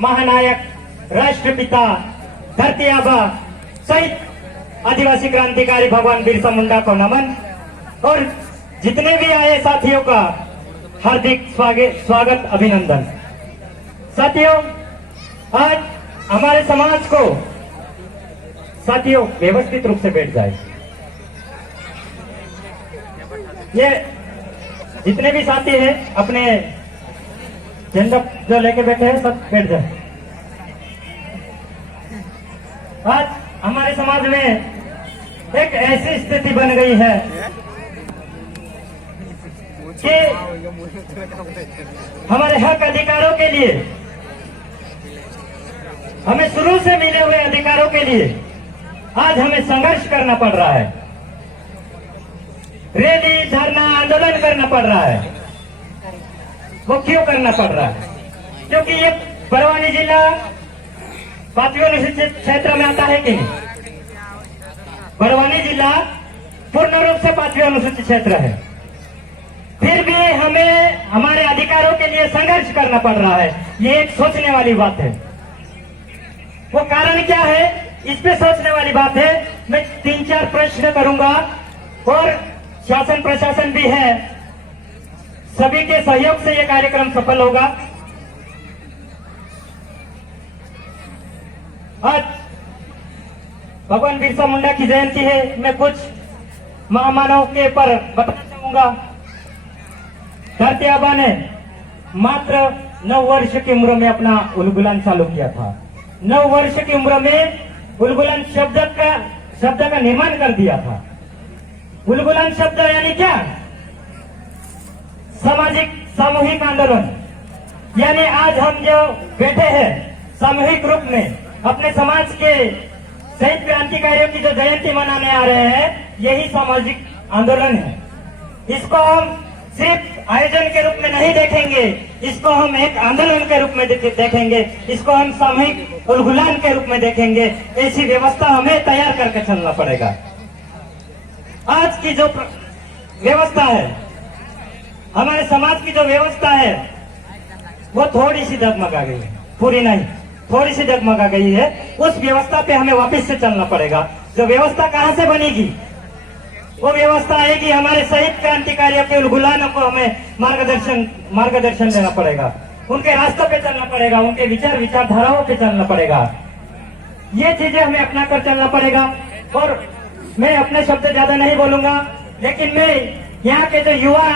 महानायक राष्ट्रपिता धरती आबा शहीद आदिवासी क्रांतिकारी भगवान बिरसा मुंडा को नमन। और जितने भी आए साथियों का हार्दिक स्वागत अभिनंदन। साथियों, आज हमारे समाज को, साथियों व्यवस्थित रूप से बैठ जाए। ये जितने भी साथी हैं अपने झंडा जो लेके बैठे हैं सब बैठ जाए। आज हमारे समाज में एक ऐसी स्थिति बन गई है कि हमारे हक अधिकारों के लिए, हमें शुरू से मिले हुए अधिकारों के लिए आज हमें संघर्ष करना पड़ रहा है, रैली धरना आंदोलन करना पड़ रहा है। वो क्यों करना पड़ रहा है? क्योंकि ये बड़वानी जिला 5वीं अनुसूचित क्षेत्र में आता है कि नहीं? बड़वानी जिला पूर्ण रूप से 5वीं अनुसूचित क्षेत्र है, फिर भी हमें हमारे अधिकारों के लिए संघर्ष करना पड़ रहा है। ये एक सोचने वाली बात है। वो कारण क्या है, इस पे सोचने वाली बात है। मैं 3-4 प्रश्न करूंगा और शासन प्रशासन भी है, सभी के सहयोग से ये कार्यक्रम सफल होगा। आज भगवान बिरसा मुंडा की जयंती है। मैं कुछ महामानव के पर बताना चाहूंगा। धरती आबा ने मात्र 9 वर्ष की उम्र में अपना उलगुलान चालू किया था। 9 वर्ष की उम्र में उलगुलान शब्द का निर्माण कर दिया था। उलगुलान शब्द यानी क्या? सामाजिक सामूहिक आंदोलन। यानी आज हम जो बैठे हैं सामूहिक रूप में अपने समाज के शहीद क्रांतिकारियों की जो जयंती मनाने आ रहे हैं, यही सामाजिक आंदोलन है। इसको हम सिर्फ आयोजन के रूप में नहीं देखेंगे, इसको हम एक आंदोलन के रूप में देखेंगे, इसको हम सामूहिक उलगुलान के रूप में देखेंगे। ऐसी व्यवस्था हमें तैयार करके चलना पड़ेगा। आज की जो व्यवस्था है, हमारे समाज की जो व्यवस्था है, वो थोड़ी सी डगमगा गई है, पूरी नहीं, थोड़ी सी डगमगा गई है। उस व्यवस्था पे हमें वापस से चलना पड़ेगा। जो व्यवस्था कहां से बनेगी? वो व्यवस्था आएगी हमारे शहीद क्रांतिकारियों के उलगुलानों को हमें मार्गदर्शन देना पड़ेगा, उनके रास्तों पे चलना पड़ेगा, उनके विचारधाराओं पे चलना पड़ेगा। ये चीजें हमें अपना कर चलना पड़ेगा। और मैं अपने शब्द ज्यादा नहीं बोलूंगा, लेकिन मैं यहाँ के जो युवा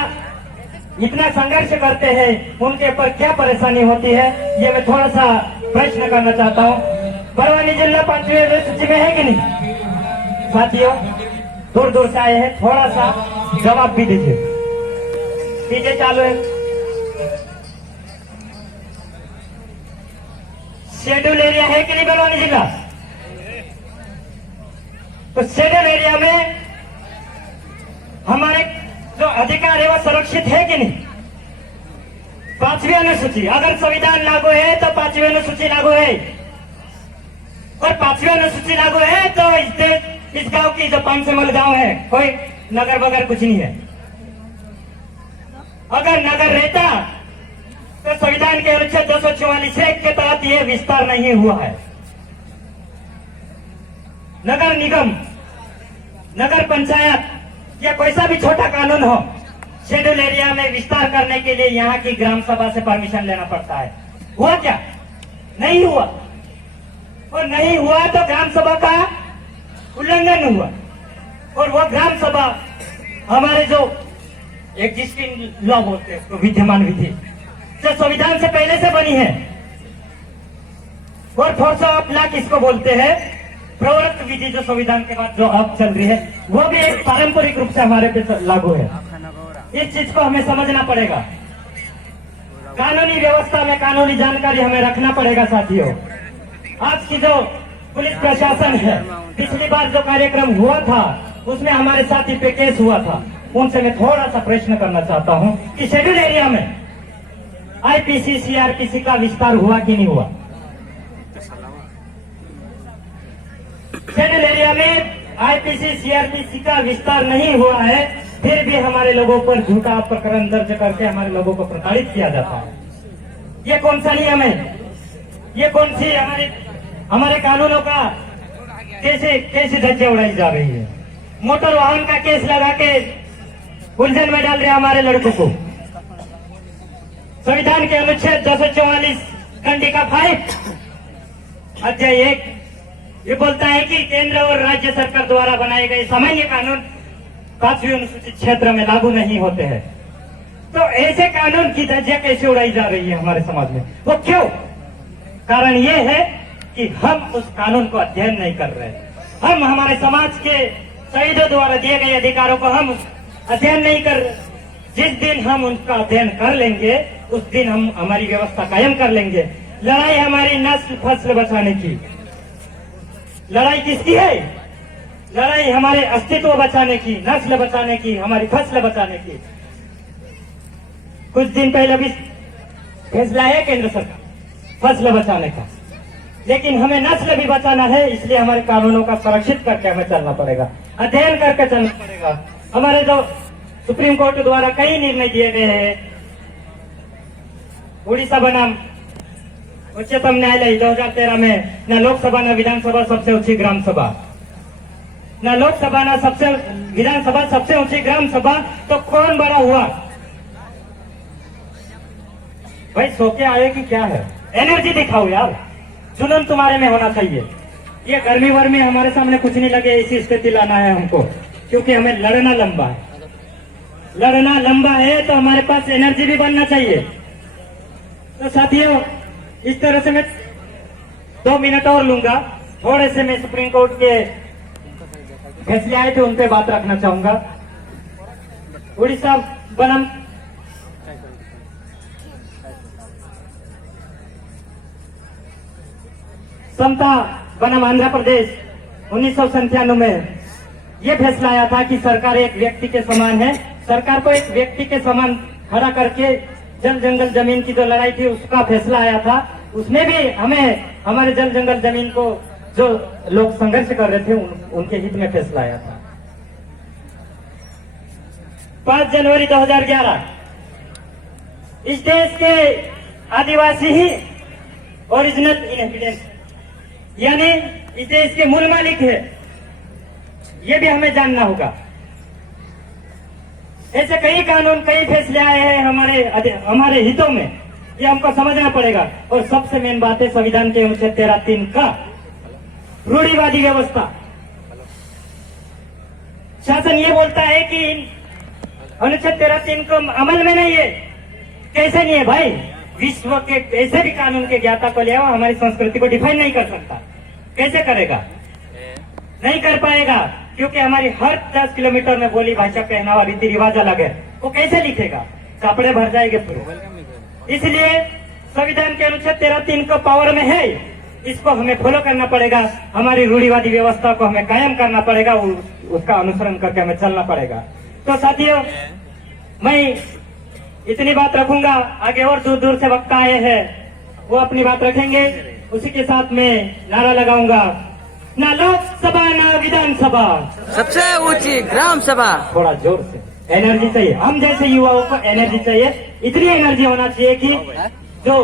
इतना संघर्ष करते हैं, उनके ऊपर क्या परेशानी होती है, ये मैं थोड़ा सा प्रश्न करना चाहता हूँ। बड़वानी जिला 5वीं अनुसूची में है कि नहीं? साथियों दूर दूर से आए हैं, थोड़ा सा जवाब भी दीजिए। डीजे चालू है। शेड्यूल एरिया है कि नहीं बड़वानी जिला? तो शेड्यूल एरिया में हमारे जो अधिकार है वो सुरक्षित है कि नहीं? 5वीं अनुसूची, अगर संविधान लागू है तो 5वीं अनुसूची लागू है, और 5वीं अनुसूची लागू है तो इस गांव की जो 500 गांव है, कोई नगर वगर कुछ नहीं है। अगर नगर रहता तो संविधान के अनुच्छेद 244 के तहत यह विस्तार नहीं हुआ है। नगर निगम, नगर पंचायत या कोई सा भी छोटा कानून हो, शेड्यूल एरिया में विस्तार करने के लिए यहाँ की ग्राम सभा से परमिशन लेना पड़ता है। हुआ क्या? नहीं हुआ। और नहीं हुआ तो ग्राम सभा का उल्लंघन हुआ। और वो ग्राम सभा हमारे जो एग्जिस्टिंग लॉ बोलते हैं उसको, विद्यमान विधि जो संविधान से पहले से बनी है, और फोर्स ऑफ लॉ किसको बोलते हैं? प्रवृत्त विधि जो संविधान के बाद जो अब चल रही है, वो भी एक पारंपरिक रूप से हमारे पे लागू है। इस चीज को हमें समझना पड़ेगा। कानूनी व्यवस्था में कानूनी जानकारी हमें रखना पड़ेगा। साथियों, आज की जो पुलिस प्रशासन है, पिछली बार जो कार्यक्रम हुआ था उसमें हमारे साथी पे केस हुआ था, उनसे मैं थोड़ा सा प्रश्न करना चाहता हूं कि शेड्यूल एरिया में आईपीसी सीआरपीसी का विस्तार हुआ कि नहीं हुआ? शेड्यूल एरिया में आईपीसी सीआरपीसी का विस्तार नहीं हुआ है, फिर भी हमारे लोगों पर झूठा प्रकरण दर्ज करके हमारे लोगों को प्रताड़ित किया जाता है। ये कौन सा नियम है? ये कौन सी हमारे कानूनों का कैसे कैसे धज्जियां उड़ाई जा रही है। मोटर वाहन का केस लगा के उलझन में डाल रहे हैं हमारे लड़कों को। संविधान के अनुच्छेद 244 खंडिका 5 अध्याय 1 ये बोलता है कि केंद्र और राज्य सरकार द्वारा बनाए गए सामान्य कानून 5वीं अनुसूचित क्षेत्र में लागू नहीं होते हैं। तो ऐसे कानून की धज्जियां कैसे उड़ाई जा रही है हमारे समाज में, वो क्यों? कारण ये है कि हम उस कानून को अध्ययन नहीं कर रहे। हम हमारे समाज के शहीदों द्वारा दिए गए अधिकारों को हम अध्ययन नहीं कर रहे। जिस दिन हम उनका अध्ययन कर लेंगे उस दिन हम हमारी व्यवस्था कायम कर लेंगे। लड़ाई हमारी नस्ल फसल बचाने की। लड़ाई किसकी है? लड़ाई हमारे अस्तित्व बचाने की, नस्ल बचाने की, हमारी फसल बचाने की। कुछ दिन पहले भी फैसला है केंद्र सरकार फसल बचाने का, लेकिन हमें नस्ल भी बचाना है, इसलिए हमारे कानूनों का संरक्षित करके हमें चलना पड़ेगा, अध्ययन करके चलना पड़ेगा। हमारे जो सुप्रीम कोर्ट द्वारा कई निर्णय दिए गए हैं, उड़ीसा बनाम उच्चतम न्यायालय 2013 में न लोकसभा न विधानसभा सबसे ऊंची ग्राम सभा, न लोकसभा न सबसे विधानसभा सबसे ऊंची ग्राम सभा, तो कौन बड़ा हुआ भाई? सो के आए कि क्या है? एनर्जी दिखाओ यार, जुनून तुम्हारे में होना चाहिए। ये गर्मी वर्मी हमारे सामने कुछ नहीं लगे, इसी स्थिति लाना है हमको, क्योंकि हमें लड़ना लंबा है। लड़ना लंबा है तो हमारे पास एनर्जी भी बनना चाहिए। तो साथियों, इस तरह से मैं 2 मिनट और लूंगा। थोड़े से मैं सुप्रीम कोर्ट के फैसले आए थे उन पे बात रखना चाहूंगा। उड़ीसा बनाम समता बनाम आंध्र प्रदेश 1997 में यह फैसला आया था कि सरकार एक व्यक्ति के समान है। सरकार को एक व्यक्ति के समान खड़ा करके जल जंगल जमीन की जो लड़ाई थी उसका फैसला आया था। उसमें भी हमें हमारे जल जंगल जमीन को जो लोग संघर्ष कर रहे थे उनके हित में फैसला आया था। 5 जनवरी 2011 इस देश के आदिवासी ही ओरिजिनल इनहेबिटेंट यानी इस देश के मूल मालिक है, ये भी हमें जानना होगा। ऐसे कई कानून कई फैसले आए हैं हमारे हितों में, ये हमको समझना पड़ेगा। और सबसे मेन बात है संविधान के अनुच्छेद 13(3) का रूढ़िवादी व्यवस्था। शासन ये बोलता है कि अनुच्छेद 13(3) को अमल में नहीं है। कैसे नहीं है भाई? विश्व के ऐसे भी कानून के ज्ञाता को ले आओ, हमारी संस्कृति को डिफाइन नहीं कर सकता। कैसे करेगा? नहीं कर पाएगा, क्योंकि हमारी हर 10 किलोमीटर में बोली भाषा पहनावा रीति रिवाज अलग है। वो कैसे लिखेगा? कपड़े भर जाएंगे पूरे। इसलिए संविधान के अनुच्छेद 13(3) को पावर में है, इसको हमें फॉलो करना पड़ेगा। हमारी रूढ़िवादी व्यवस्था को हमें कायम करना पड़ेगा, उसका अनुसरण करके हमें चलना पड़ेगा। तो साथियों, मैं इतनी बात रखूंगा। आगे और दूर दूर से वक्ता आए हैं, वो अपनी बात रखेंगे। उसी के साथ में नारा लगाऊंगा, ना लोकसभा ना विधानसभा, सबसे ऊंची ग्राम सभा। थोड़ा जोर से एनर्जी चाहिए। हम जैसे युवाओं को एनर्जी चाहिए। इतनी एनर्जी होना चाहिए कि जो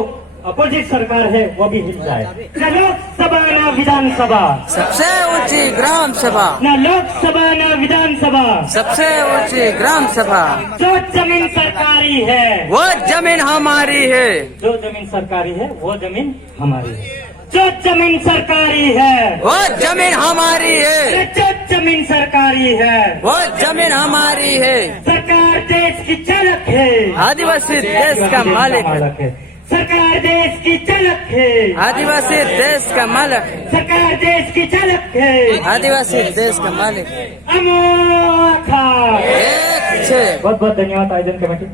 अपोजिट सरकार है वो भी हिल जाए। न लोकसभा न विधानसभा, सबसे ऊंची ग्राम सभा। न लोकसभा न विधानसभा, सबसे ऊंची ग्राम सभा। जो जमीन सरकारी है वो जमीन हमारी है। जो जमीन सरकारी है वो जमीन हमारी है। जो जमीन सरकारी है वो जमीन हमारी है। जो जमीन सरकारी है वो जमीन हमारी है। सरकार देश की चालक है, आदिवासी देश का मालिक है। सरकार देश की चालक है, आदिवासी देश का मालिक है। सरकार देश की चालक है, आदिवासी देश का मालिक है। अमोखा। एक छः। बहुत बहुत धन्यवाद आयोजन कमेटी।